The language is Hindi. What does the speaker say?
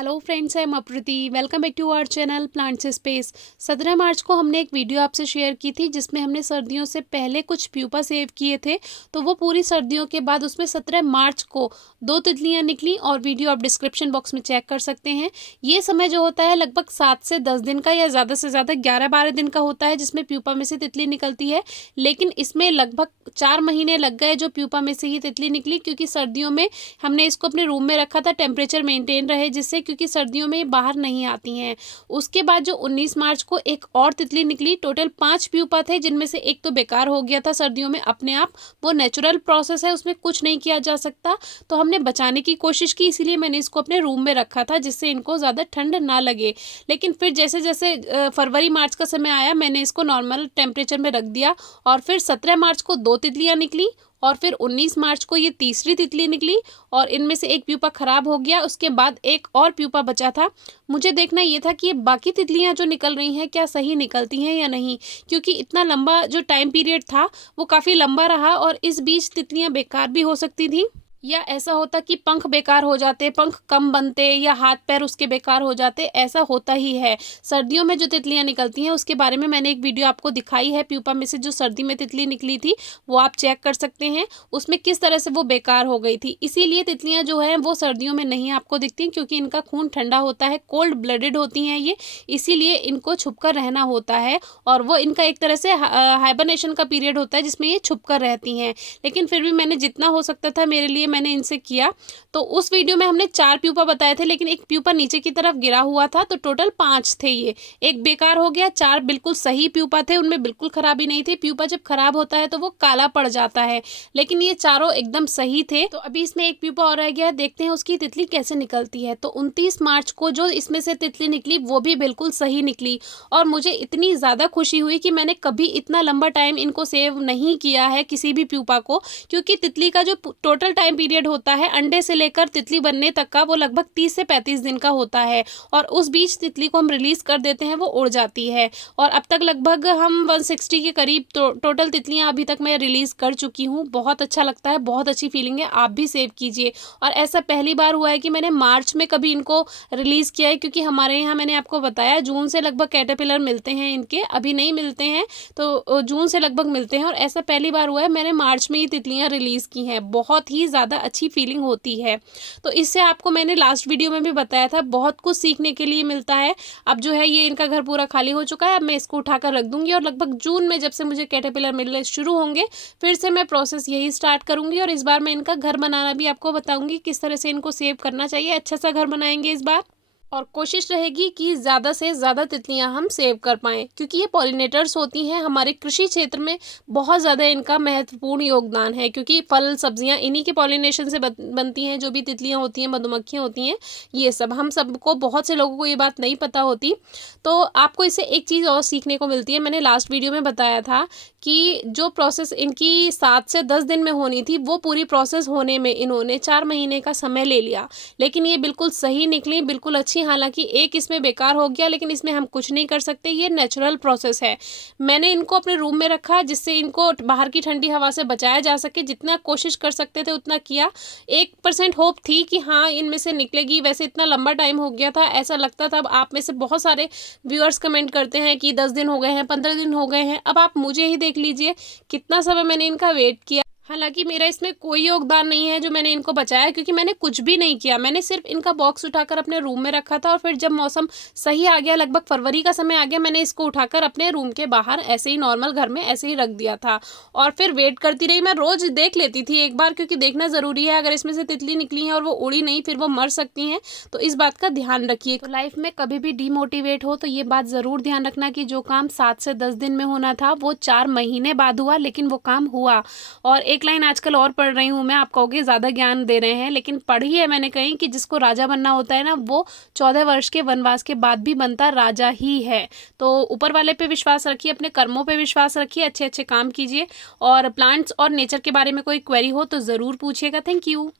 Hello friends, I am Aprati. Welcome back to our channel plants space. 17 March को हमने एक वीडियो आपसे शेयर की थी जिसमें हमने सर्दियों से पहले कुछ प्यूपा सेव किए थे। तो वो पूरी सर्दियों के बाद उसमें 17 मार्च को 2 तितलियां निकली और वीडियो आप डिस्क्रिप्शन बॉक्स में चेक कर सकते हैं। ये समय जो होता है लगभग 7 से 10 दिन का या ज़्यादा से ज़्यादा 11-12 दिन का होता है जिसमें प्यूपा में से तितली निकलती है। लेकिन इसमें लगभग 4 महीने लग गए जो प्यूपा में से ही तितली निकली, क्योंकि सर्दियों में हमने इसको अपने रूम में रखा था, टेम्परेचर मेंटेन रहे जिससे, क्योंकि सर्दियों में ये बाहर नहीं आती हैं। उसके बाद जो 19 मार्च को एक और तितली निकली। टोटल 5 प्यूपा थे जिनमें से एक तो बेकार हो गया था सर्दियों में अपने आप। वो नेचुरल प्रोसेस है, उसमें कुछ नहीं किया जा सकता। तो हमने बचाने की कोशिश की, इसीलिए मैंने इसको अपने रूम में रखा था जिससे इनको ज़्यादा ठंड ना लगे। लेकिन फिर जैसे जैसे फरवरी मार्च का समय आया, मैंने इसको नॉर्मल टेम्परेचर में रख दिया और फिर 17 मार्च को 2 तितलियाँ निकली और फिर 19 मार्च को ये तीसरी तितली निकली और इनमें से एक प्यूपा खराब हो गया। उसके बाद एक और प्यूपा बचा था। मुझे देखना ये था कि ये बाकी तितलियां जो निकल रही हैं क्या सही निकलती हैं या नहीं, क्योंकि इतना लंबा जो टाइम पीरियड था वो काफ़ी लंबा रहा और इस बीच तितलियां बेकार भी हो सकती थी, या ऐसा होता कि पंख बेकार हो जाते, पंख कम बनते या हाथ पैर उसके बेकार हो जाते। ऐसा होता ही है। सर्दियों में जो तितलियां निकलती हैं उसके बारे में मैंने एक वीडियो आपको दिखाई है। प्यूपा में से जो सर्दी में तितली निकली थी वो आप चेक कर सकते हैं, उसमें किस तरह से वो बेकार हो गई थी। इसीलिए तितलियां जो हैं वो सर्दियों में नहीं आपको दिखती, क्योंकि इनका खून ठंडा होता है, कोल्ड ब्लडेड होती हैं ये, इसीलिए इनको छुपकर रहना होता है। और वो इनका एक तरह से हाइबरनेशन का पीरियड होता है जिसमें ये छुपकर रहती हैं। लेकिन फिर भी मैंने जितना हो सकता था मेरे लिए मैंने इनसे किया। तो उस वीडियो में हमने 4 प्यूपा बताए थे, लेकिन एक प्यूपा नीचे की तरफ गिरा हुआ था, तो टोटल 5 थे। ये एक बेकार हो गया, 4 बिल्कुल सही प्यूपा थे, उनमें बिल्कुल खराबी नहीं थी। प्यूपा जब खराब होता है तो वो काला पड़ जाता है, लेकिन ये चारों एकदम सही थे। तो अभी इसमें एक प्यूपा और रह गया, देखते हैं उसकी तितली कैसे निकलती है। तो 29 मार्च को जो इसमें से तितली निकली वो भी बिल्कुल सही निकली और मुझे इतनी ज़्यादा खुशी हुई कि मैंने कभी इतना लंबा टाइम इनको सेव नहीं किया है किसी भी प्यूपा को, क्योंकि तितली का जो टोटल टाइम पीरियड होता है अंडे से लेकर तितली बनने तक का वो लगभग 30 से 35 दिन का होता है। और उस बीच तितली को हम रिलीज कर देते हैं, वो उड़ जाती है। और अब तक लगभग हम 160 के करीब टोटल तितलियां अभी तक मैं रिलीज कर चुकी हूँ। बहुत अच्छा लगता है, बहुत अच्छी फीलिंग है। आप भी सेव कीजिए। और ऐसा पहली बार हुआ है कि मैंने मार्च में कभी इनको रिलीज किया है, क्योंकि हमारे यहाँ मैंने आपको बताया जून से लगभग कैटरपिलर मिलते हैं, इनके अभी नहीं मिलते हैं, तो जून से लगभग मिलते हैं। और ऐसा पहली बार हुआ है मैंने मार्च में ये तितलियां रिलीज की हैं। बहुत ही ज़्यादा अच्छी फीलिंग होती है। तो इससे आपको मैंने लास्ट वीडियो में भी बताया था, बहुत कुछ सीखने के लिए मिलता है। अब जो है ये इनका घर पूरा खाली हो चुका है, अब मैं इसको उठाकर रख दूंगी और लगभग जून में जब से मुझे कैटरपिलर मिलने शुरू होंगे फिर से मैं प्रोसेस यही स्टार्ट करूंगी। और इस बार मैं इनका घर बनाना भी आपको बताऊंगी, किस तरह से इनको सेव करना चाहिए। अच्छा सा घर बनाएंगे इस बार और कोशिश रहेगी कि ज़्यादा से ज़्यादा तितलियां हम सेव कर पाएँ, क्योंकि ये पॉलिनेटर्स होती हैं। हमारे कृषि क्षेत्र में बहुत ज़्यादा इनका महत्वपूर्ण योगदान है, क्योंकि फल सब्जियां इन्हीं के पॉलिनेशन से बनती हैं। जो भी तितलियां होती हैं, मधुमक्खियां होती हैं, ये सब हम सबको, बहुत से लोगों को ये बात नहीं पता होती। तो आपको इससे एक चीज़ और सीखने को मिलती है। मैंने लास्ट वीडियो में बताया था कि जो प्रोसेस इनकी 7 से 10 दिन में होनी थी, वो पूरी प्रोसेस होने में इन्होंने 4 महीने का समय ले लिया। लेकिन ये बिल्कुल सही निकली, बिल्कुल अच्छी। हालांकि एक इसमें बेकार हो गया, लेकिन इसमें हम कुछ नहीं कर सकते, ये नेचुरल प्रोसेस है। मैंने इनको अपने रूम में रखा जिससे इनको बाहर की ठंडी हवा से बचाया जा सके। जितना कोशिश कर सकते थे उतना किया। 1% होप थी कि हाँ इनमें से निकलेगी। वैसे इतना लंबा टाइम हो गया था, ऐसा लगता था। अब आप में से बहुत सारे व्यूअर्स कमेंट करते हैं कि 10 दिन हो गए हैं, 15 दिन हो गए हैं। अब आप मुझे ही देख लीजिए कितना समय मैंने इनका वेट किया। हालांकि मेरा इसमें कोई योगदान नहीं है जो मैंने इनको बचाया, क्योंकि मैंने कुछ भी नहीं किया। मैंने सिर्फ इनका बॉक्स उठाकर अपने रूम में रखा था और फिर जब मौसम सही आ गया, लगभग फरवरी का समय आ गया, मैंने इसको उठाकर अपने रूम के बाहर ऐसे ही नॉर्मल घर में ऐसे ही रख दिया था। और फिर वेट करती रही। मैं रोज देख लेती थी एक बार, क्योंकि देखना ज़रूरी है। अगर इसमें से तितली निकली हैं और वो उड़ी नहीं, फिर वो मर सकती हैं। तो इस बात का ध्यान रखिए। तो लाइफ में कभी भी डीमोटिवेट हो तो ये बात ज़रूर ध्यान रखना कि जो काम 7 से 10 दिन में होना था वो 4 महीने बाद हुआ, लेकिन वो काम हुआ। और एक लाइन आजकल और पढ़ रही हूँ मैं, आप कहोगे ज़्यादा ज्ञान दे रहे हैं, लेकिन पढ़ी है मैंने कहीं कि जिसको राजा बनना होता है ना, वो 14 वर्ष के वनवास के बाद भी बनता राजा ही है। तो ऊपर वाले पे विश्वास रखिए, अपने कर्मों पे विश्वास रखिए, अच्छे अच्छे काम कीजिए। और प्लांट्स और नेचर के बारे में कोई क्वेरी हो तो ज़रूर पूछिएगा। Thank you.